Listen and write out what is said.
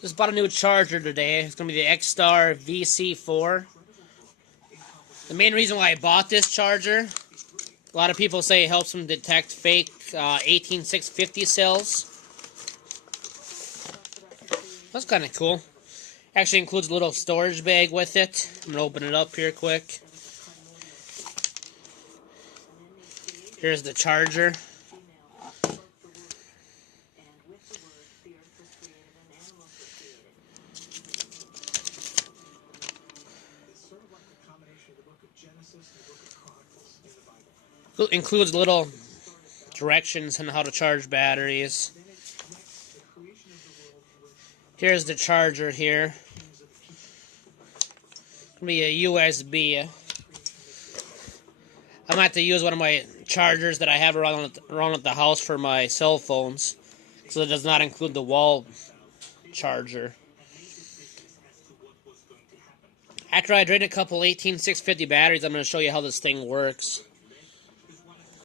Just bought a new charger today. It's going to be the xtar vc4. The main reason why I bought this charger, a lot of people say it helps them detect fake 18650 cells. That's kind of cool. Actually includes a little storage bag with it. I'm going to open it up here quick. Here's the charger. Includes little directions on how to charge batteries. Here's the charger here. It's going to be a USB. I'm going to have to use one of my chargers that I have around at the house for my cell phones. So it does not include the wall charger. After I drain a couple 18650 batteries, I'm going to show you how this thing works.